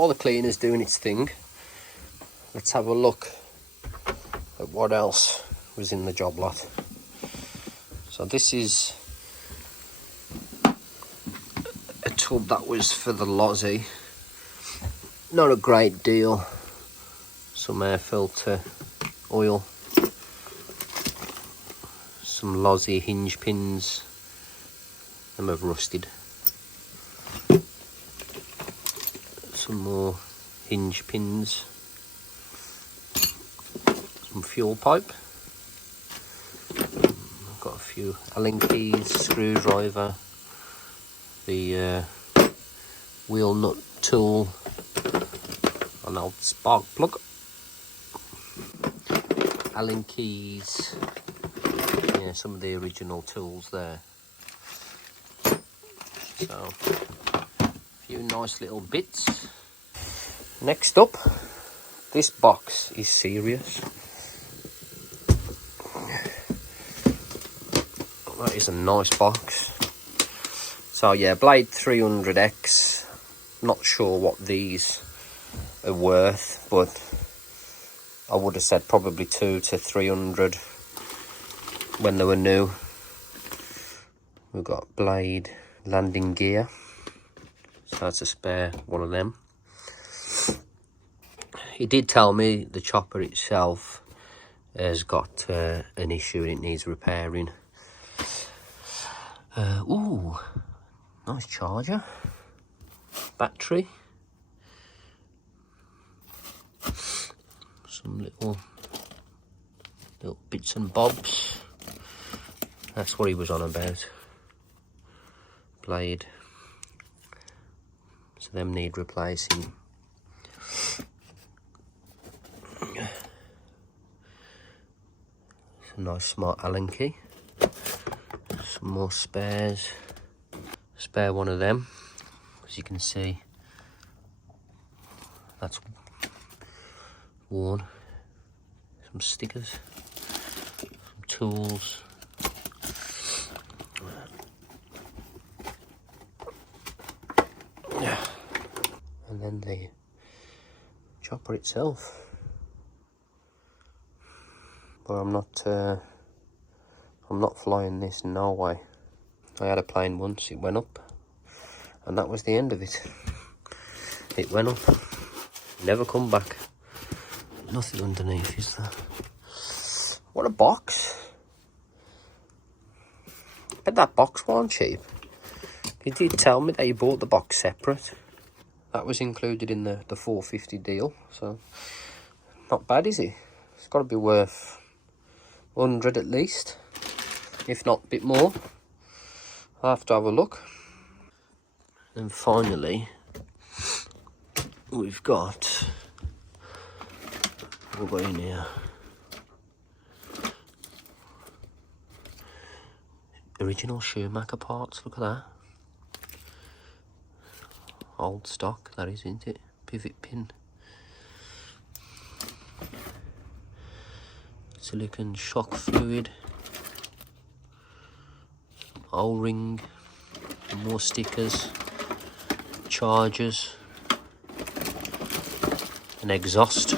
While the cleaner's doing its thing, let's have a look at what else was in the job lot. So this is a tub that was for the Losi. Not a great deal. Some air filter oil. Some Losi hinge pins. Them have rusted. Some more hinge pins. Some fuel pipe. I've got a few Allen keys, screwdriver, the wheel nut tool, an old spark plug, Allen keys, yeah, some of the original tools there. So, a few nice little bits. Next up, this box is serious. That is a nice box. So yeah, Blade 300X. Not sure what these are worth, but I would have said probably 200 to 300 when they were new. We've got Blade landing gear. So that's a spare one of them. He did tell me the chopper itself has got an issue and it needs repairing. Ooh, nice charger, battery, some little bits and bobs. That's what he was on about. Blade. So them need replacing. It's a nice smart Allen key. Some more spares. Spare one of them, as you can see. That's worn. Some stickers, some tools. And then the chopper itself. But I'm not flying this, no way. I had a plane once, it went up, and that was the end of it. It went up, never come back. Nothing underneath, is there? What a box. I bet that box wasn't cheap. He did tell me that he bought the box separate. That was included in the 450 deal, so not bad, is it? It's got to be worth 100 at least, if not a bit more. I'll have to have a look. And finally, we've got in here. Original Schumacher parts, look at that. Old stock, that is, isn't it? Pivot pin. Silicon shock fluid. O-ring. More stickers. Chargers. An exhaust.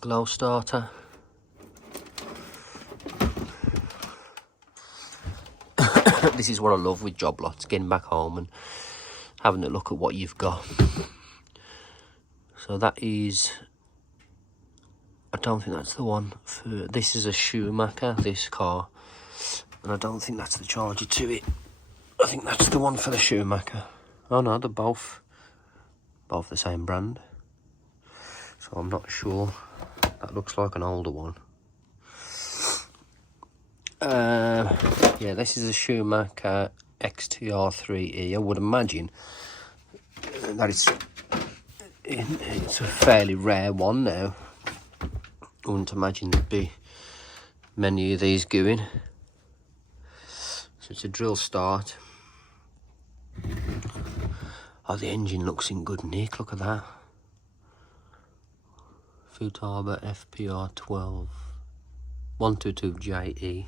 Glow starter. This is what I love with job lots, getting back home and having a look at what you've got. So that is, I don't think that's the one for, this is a Schumacher, this car, and I don't think that's the charger to it. I think that's the one for the Schumacher. Oh no, they're both the same brand. So I'm not sure. That looks like an older one. Yeah, this is a Schumacher XTR3E. I would imagine that it's a fairly rare one now. I wouldn't imagine there'd be many of these going. So it's a drill start. Oh, the engine looks in good nick, look at that. Futaba FPR 12 122JE.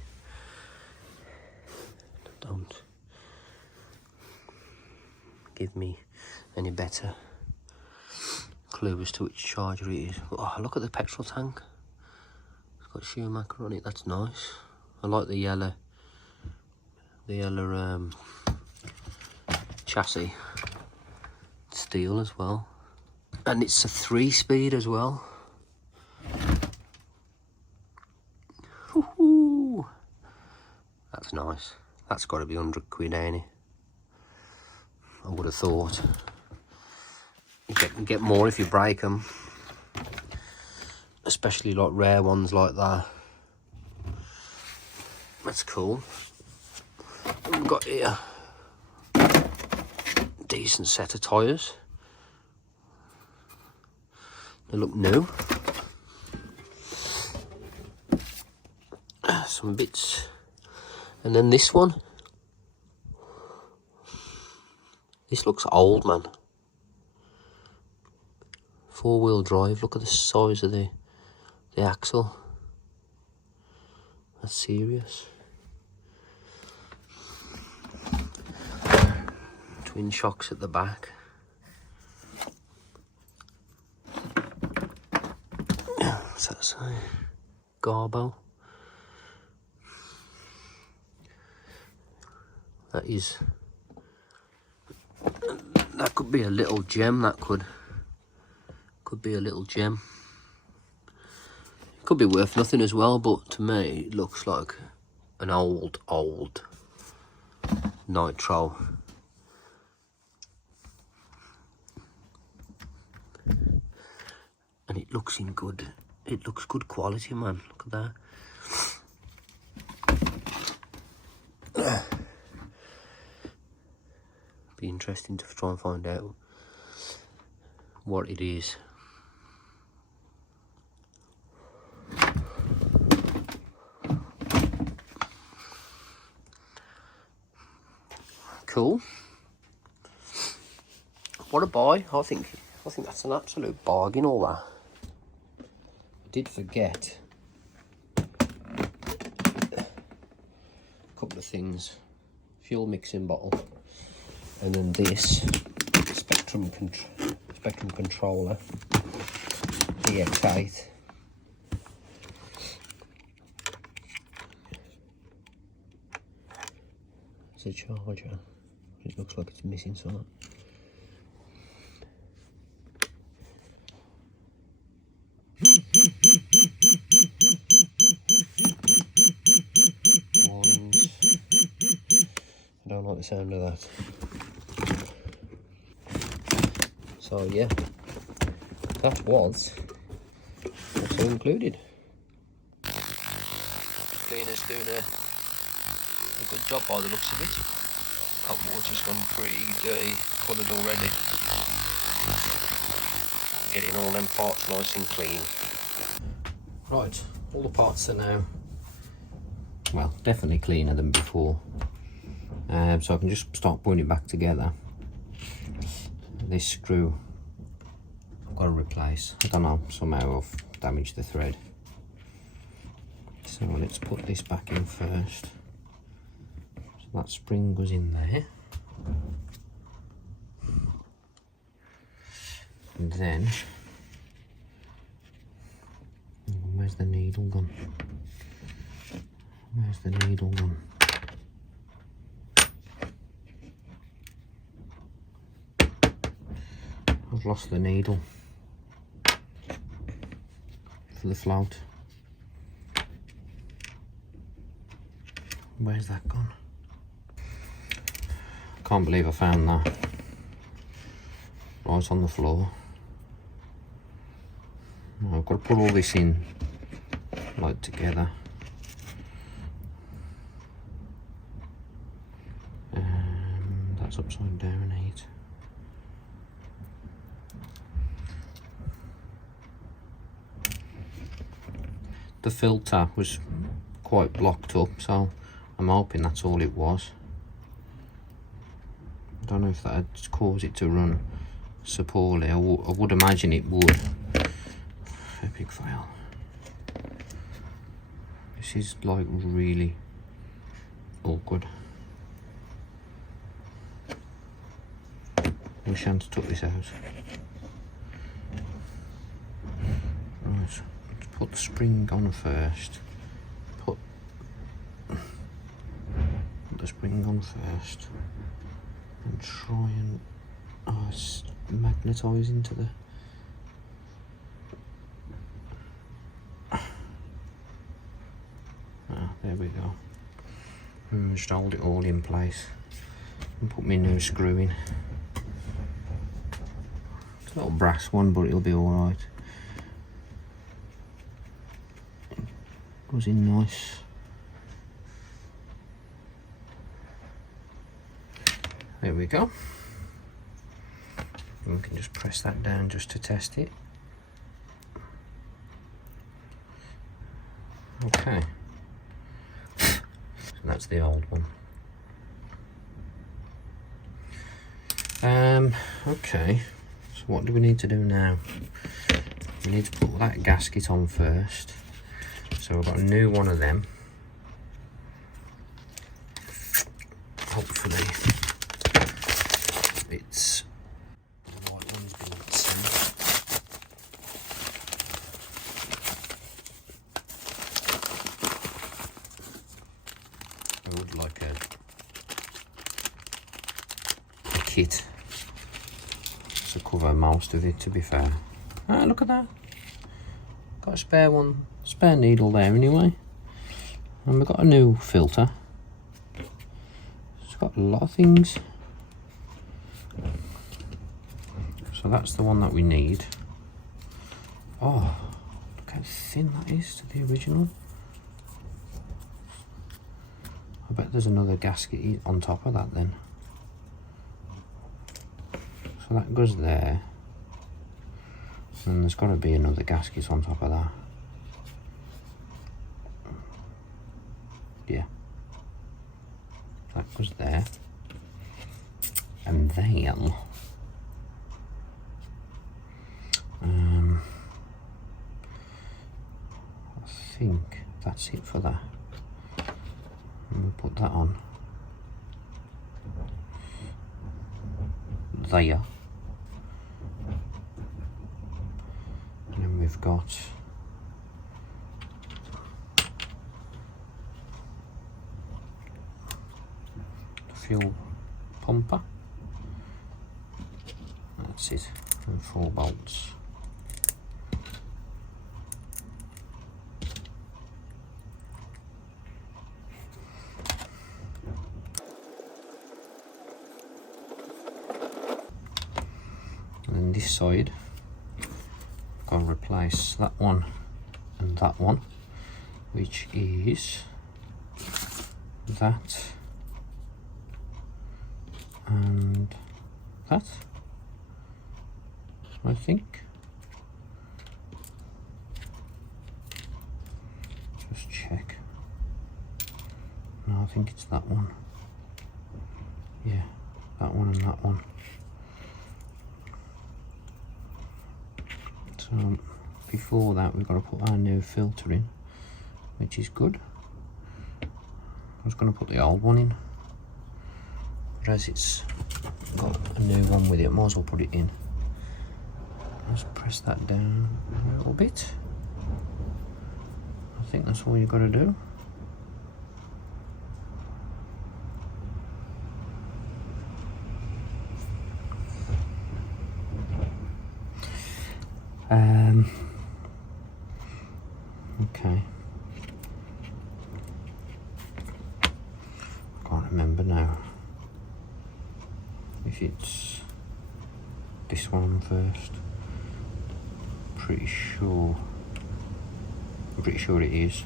don't give me any better clue as to which charger it is. Oh, look at the petrol tank. It's got Schumacher on it. That's nice. I like the yellow chassis. Steel as well, and it's a 3-speed as well. Ooh, that's nice. That's got to be 100 quid, ain't it? I would have thought. You get more if you break them, especially like rare ones like that. That's cool. We've got here decent set of tyres. They look new. Some bits, and then this one. This looks old, man. 4-wheel drive. Look at the size of the axle. That's serious. Twin shocks at the back. What's that say? Garbo. That could be a little gem. That could be a little gem. It could be worth nothing as well, but to me it looks like an old nitro. And it looks in good. It looks good quality, man. Look at that. Be interesting to try and find out what it is. Cool. What a buy. I think that's an absolute bargain, all that. I did forget a couple of things. Fuel mixing bottle. And then this Spectrum controller, DX8. It's a charger. It looks like it's missing something. Warnings. I don't like the sound of that. So yeah, that was also included. Cleaner's doing a good job by the looks of it. Hot water's gone pretty dirty, coloured already. Getting all them parts nice and clean. Right, all the parts are now, well, definitely cleaner than before. So I can just start putting it back together. This screw I've got to replace. I don't know, somehow I've damaged the thread. So let's put this back in first. So that spring goes in there. And then, where's the needle gone? Where's the needle gone? I've lost the needle for the float. Where's that gone? Can't believe I found that. Right on the floor. Now I've got to put all this in like together. That's upside down, 8. The filter was quite blocked up, so I'm hoping that's all it was. I don't know if that would cause it to run so poorly. I would imagine it would. Epic fail. This is like really awkward. we shan't tuck this out. Right, let's put the spring on first. Put the spring on first. And try and magnetise into the... there we go. And just hold it all in place and put my new screw in. It's a little brass one, but it'll be alright. Goes in nice. There we go. And we can just press that down just to test it. Okay. So that's the old one. Okay. So what do we need to do now? We need to put that gasket on first. So we've got a new one of them. Hopefully it's the right one has been sent. I would like a kit to cover most of it, to be fair. Ah, look at that. Got a spare needle there anyway. And we've got a new filter. It's got a lot of things. So that's the one that we need. Oh, look how thin that is to the original. I bet there's another gasket on top of that then. So that goes there. And there's got to be another gasket on top of that. Yeah. That goes there. And then... I think that's it for that. And we'll put that on. There. And then we've got the fuel pumper. That's it. And 4 bolts. And then this side, I've got to replace that one and that one, which is that and that, I think. Just check. No, I think it's that one. Yeah, that one and that one. So before that we've got to put our new filter in, which is good. I was going to put the old one in, but as it's got a new one with it, I might as well put it in. Just press that down a little bit. I think that's all you've got to do. Okay. I can't remember now if it's this one first. I'm pretty sure it is.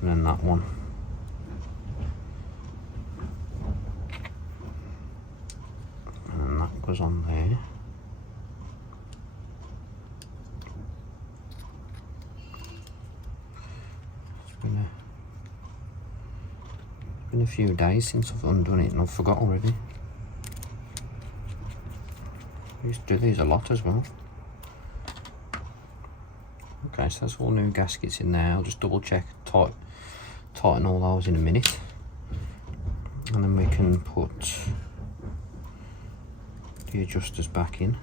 And then that one. And that goes on there. Been a few days since I've undone it and I've forgot already. I used to do these a lot as well. Okay, so that's all new gaskets in there. I'll just double check, tighten all those in a minute. And then we can put the adjusters back in.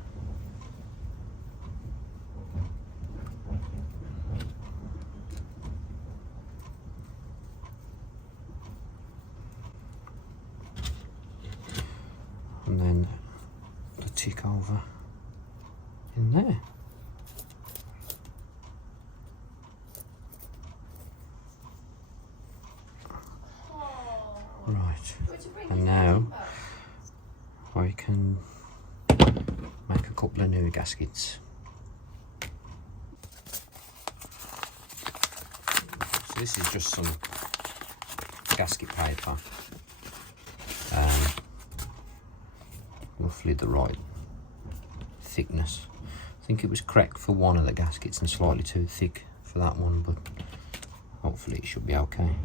And then the tick over in there. Right, and now I can make a couple of new gaskets. So this is just some gasket paper, roughly the right thickness. I think it was correct for one of the gaskets and slightly too thick for that one, but hopefully it should be okay.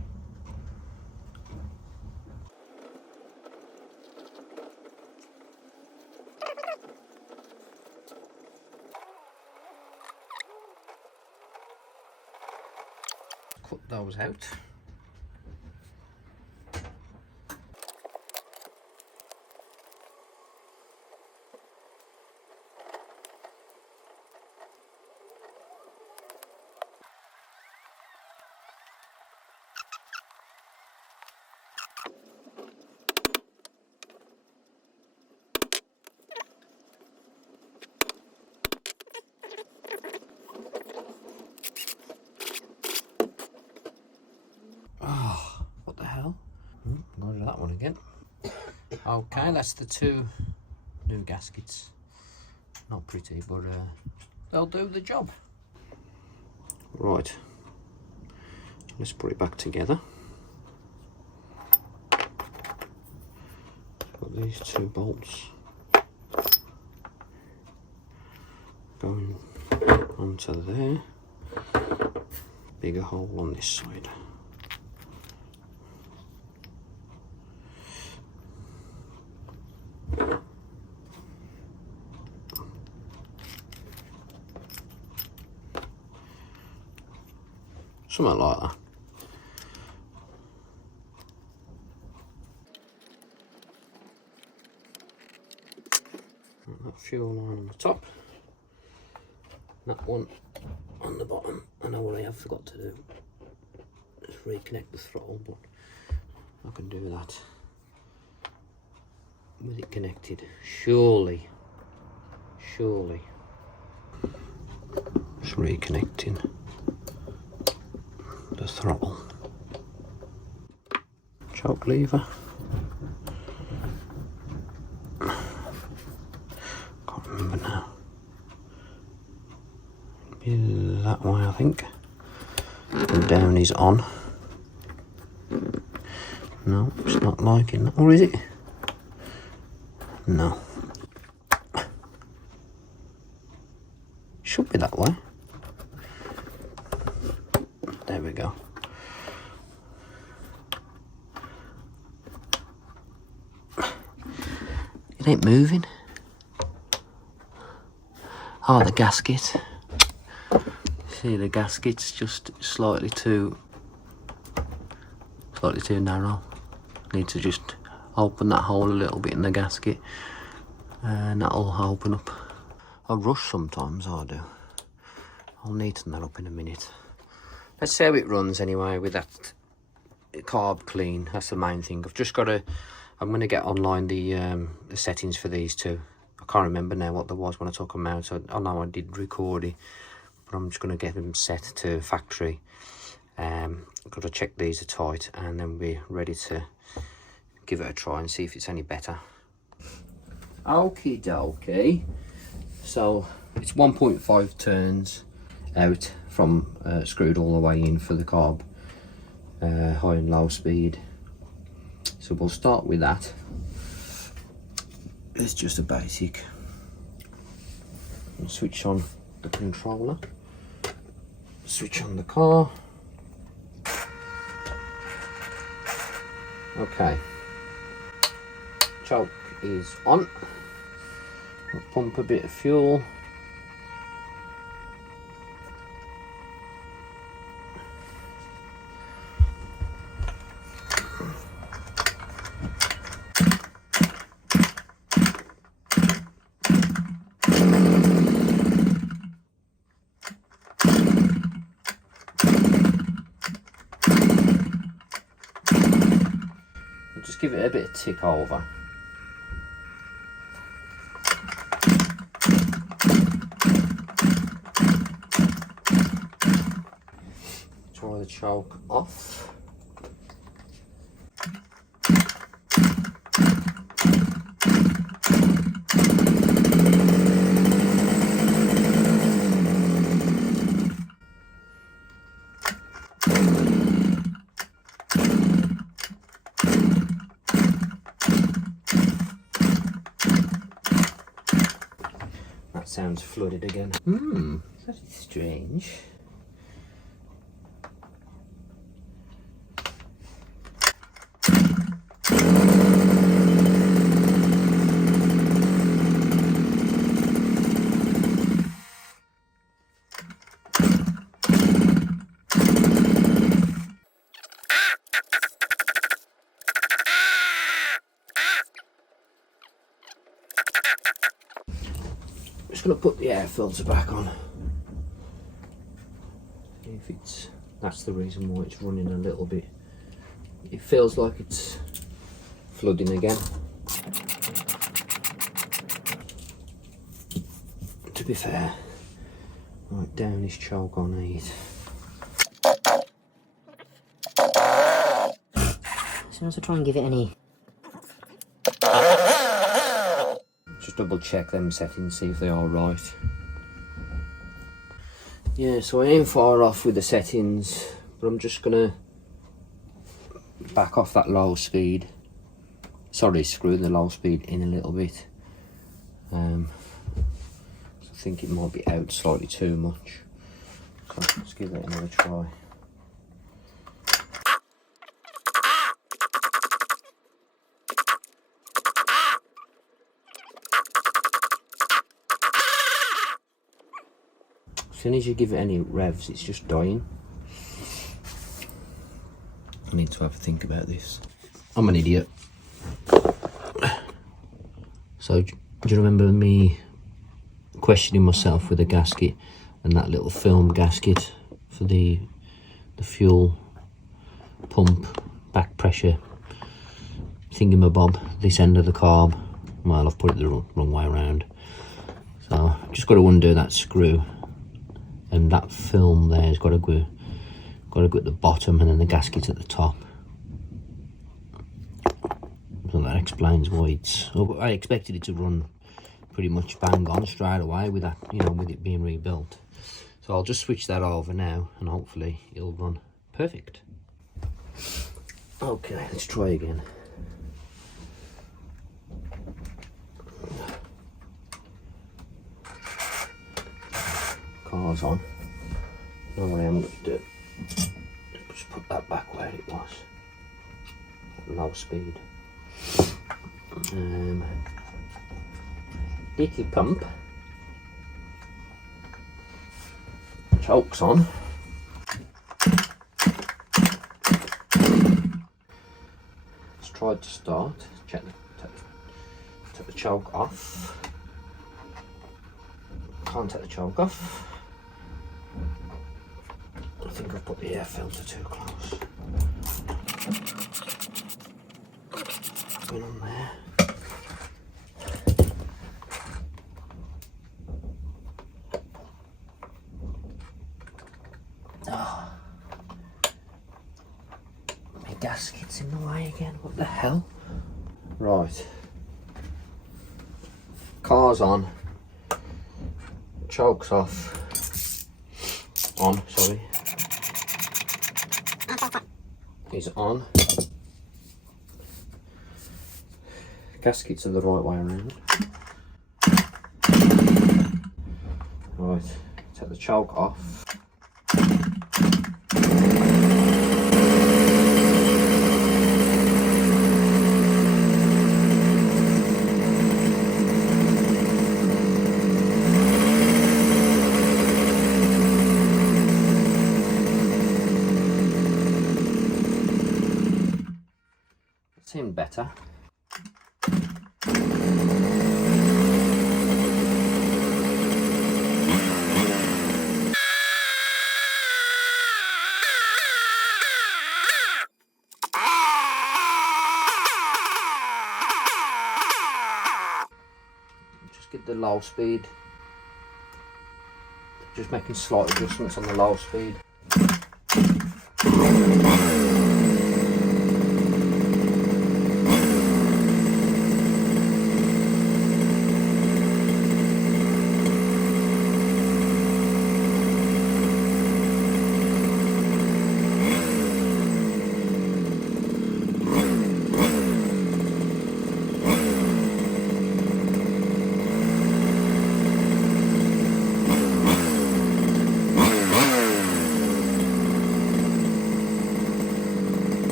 Cut those out. Oh, what the hell? Go to that one again. Okay, that's the two new gaskets. Not pretty, but they'll do the job. Right, let's put it back together. Got these two bolts going onto there. Bigger hole on this side. Something like that. That fuel line on the top, that one on the bottom. I know what I have forgot to do, just reconnect the throttle, but I can do that with it connected. Surely. Just reconnecting the throttle. Choke lever. Can't remember now. Be that way, I think. And down is on. No, it's not liking that. Or is it? No. Should be that way. There we go. It ain't moving. Oh, the gasket. See, the gasket's just slightly too narrow. Need to just open that hole a little bit in the gasket, and that'll open up. I rush sometimes, I do. I'll neaten that up in a minute. Let's see how it runs anyway with that carb clean. That's the main thing. I've just got to. I'm going to get online the settings for these two. I can't remember now what there was when I took them out. So I know I did record it, but I'm just going to get them set to factory. I've got to check these are tight, and then we're ready to give it a try and see if it's any better. Okie dokie. So it's 1.5 turns out from screwed all the way in for the carb, high and low speed. So we'll start with that. It's just a basic. We'll switch on the controller, switch on the car. Okay, choke is on. We'll pump a bit of fuel. just give it a bit of tick over. Try the choke off. That sounds flooded again. That is strange. I'm just going to put the air filter back on. If it's, that's the reason why it's running a little bit. It feels like it's flooding again. To be fair, right down his choke on it. So as I try and give it any. Just double check them settings, see if they are right. Yeah, so I ain't far off with the settings, but I'm just gonna back off that low speed. Sorry, screw the low speed in a little bit. I think it might be out slightly too much. So let's give it another try. As soon as you give it any revs, it's just dying. I need to have a think about this. I'm an idiot. So, do you remember me questioning myself with the gasket and that little film gasket for the fuel pump back pressure thingamabob, this end of the carb? Well, I've put it the wrong way around. So, just got to undo that screw. And that film there has got to go at the bottom, and then the gasket's at the top. So that explains why it's. I expected it to run pretty much bang on straight away with that, you know, with it being rebuilt. So I'll just switch that over now, and hopefully it'll run perfect. Okay, let's try again. Car's on. Now what I am going to do, just put that back where it was, low speed. Little pump, chokes on. Let's try to start. Check take the choke off. Can't take the choke off. I think I've put the air filter too close. Going on there. Oh. My gasket's in the way again. What the hell? Right. Car's on. Choke's off. On, sorry. Is on. Gaskets are the right way around. Right, take the choke off. Seemed better. with the low speed. Just making slight adjustments on the low speed.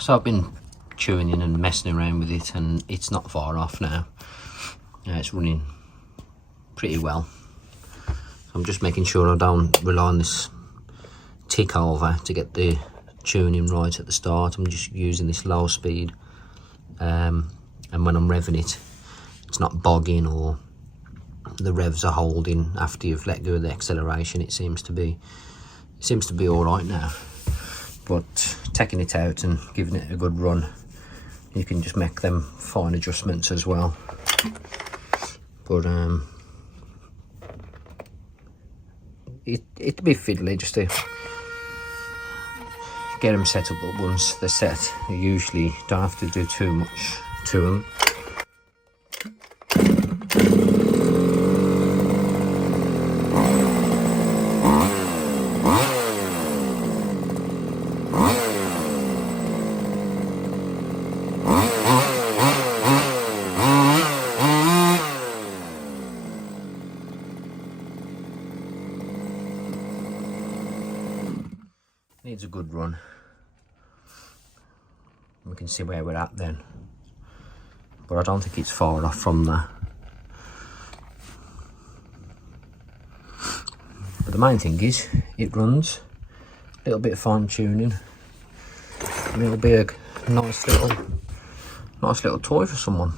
So I've been tuning and messing around with it, and it's not far off now. It's running pretty well. I'm just making sure I don't rely on this tick over to get the tuning right at the start. I'm just using this low speed, and when I'm revving it, it's not bogging or the revs are holding after you've let go of the acceleration. It seems to be all right now. But taking it out and giving it a good run, you can just make them fine adjustments as well. But it'd be fiddly just to get them set up, but once they're set, you usually don't have to do too much to them. Needs a good run. We can see where we're at then, but I don't think it's far off from that. But the main thing is it runs. A little bit of fine tuning, and it'll be a nice little toy for someone.